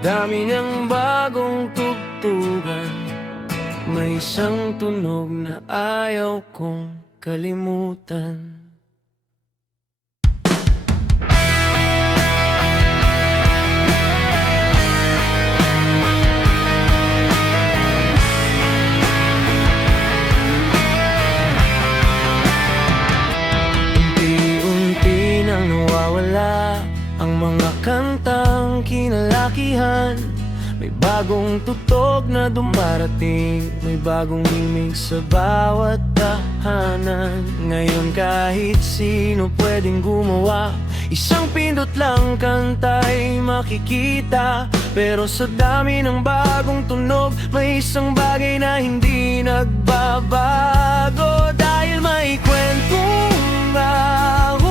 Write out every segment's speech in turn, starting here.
dami ng bagong tugtugan, may isang tunog na ayaw kong kalimutan. Unti-unti nang nawawala ang mga kantang kinalakihan. May bagong tugtog na dumarating, may bagong himig sa bawat tahanan. Ngayon kahit sino pwedeng gumawa, isang pindot lang kanta'y makikita. Pero sa dami ng bagong tunog, may isang bagay na hindi nagbabago. Dahil may kwentong mahuwerdas,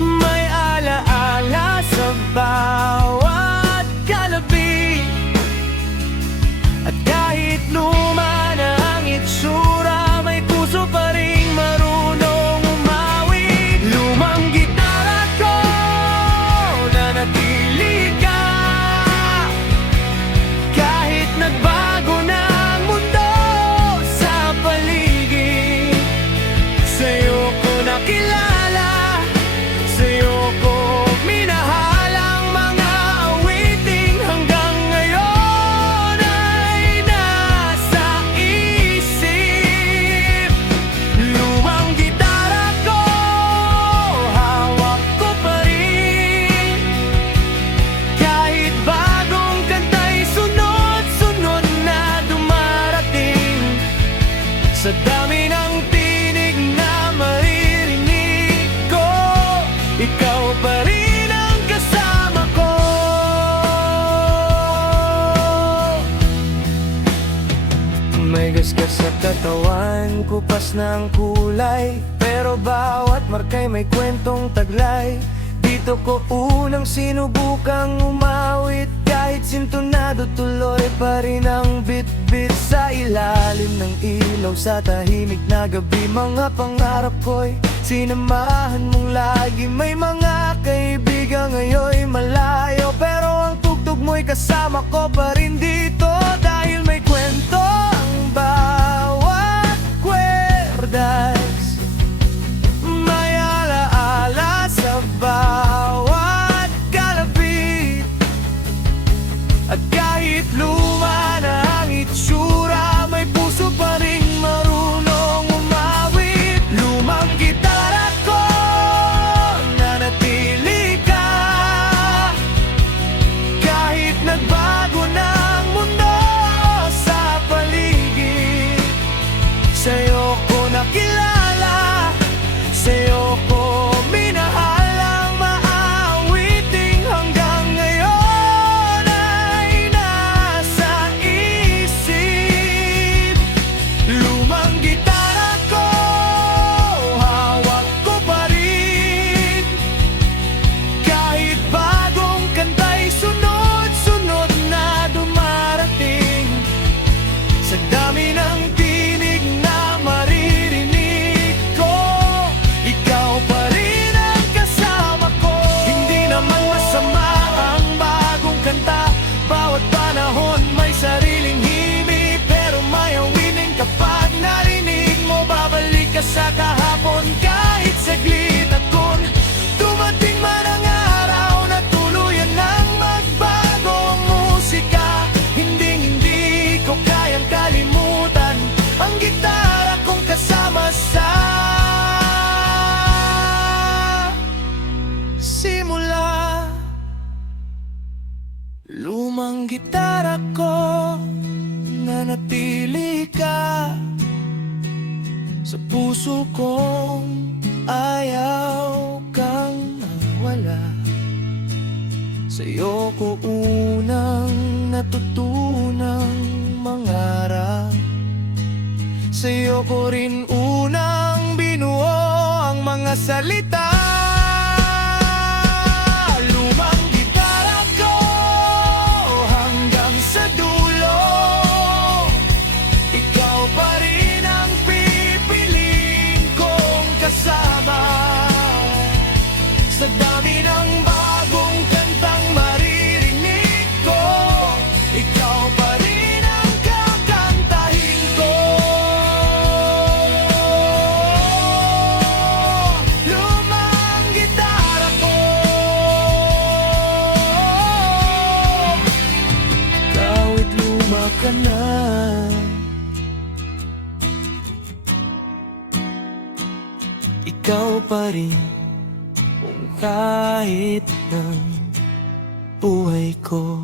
may alaala sa bawat galabi. At kahit luma na ang itsura, may puso pa ring marunong umawit. Lumang gitara ko, nanatili ka. Kahit nagbago na ang mundo sa paligid, sa'yo ko nakilala, sa'yo ko minahal ang mga awiting hanggang ngayon ay nasa isip. Lumang gitara ko, hawak ko pa rin. Kahit bagong kanta'y sunod-sunod na dumarating. Sa dami ng tinig na maririnig ko, ikaw pa rin ang kasama ko. May gasgas sa katawan, kupas ng kulay, pero bawat markay may kwentong taglay. Dito ko unang sinubukang umawit, kahit sintonado tuloy pa rin ang bit-bit. Sa ilalim ng ilaw sa tahimik na gabi, mga pangarap ko'y sinamahan mong lagi. May mga kaibigan ngayon'y malayo, pero ang tugtog mo'y kasama ko pa rin dito. Dahil may kwento ang bawat kwerdas, may alaala sa bawat kalapit. At kahit luma na ang itsura, may puso pa rin marunong umawit. Lumang gitara ko, nanatili ka. Kahit nagbago na ang mundo sa paligid, sa'yo ko nakilala, sa'yo ko minahal ang maawiting hanggang ngayon ay nasa isip. Lumang gitara ko, hawak ko pa rin. Kahit bagong kanta'y sunod-sunod na dumarating. Sa dami ng tinig na maririnig ko, ikaw pa rin ang kasama ko. Hindi naman masama ang bagong kanta, bawat panahon may sariling himig. Pero may awiting kapag narinig mo, babalik ka sa kahapon kahit saglit. At kung dumating man ang araw na tuluyan ng magbago ang musika, hindi ko kayang kalimutan ang gitara kong kasama sa simula. Lumang gitara ko, nanatili ka. Sa puso kong ayaw kang mawala. Sa'yo ko unang natutunang mangarap, sa'yo ko rin unang binuo ang mga salita. Lumang gitara ko, hanggang sa dulo, ikaw pa rin ang pipiliin kong kasama. Sa dami ng bagong ka na. Ikaw pa rin kung kahit ng buhay ko.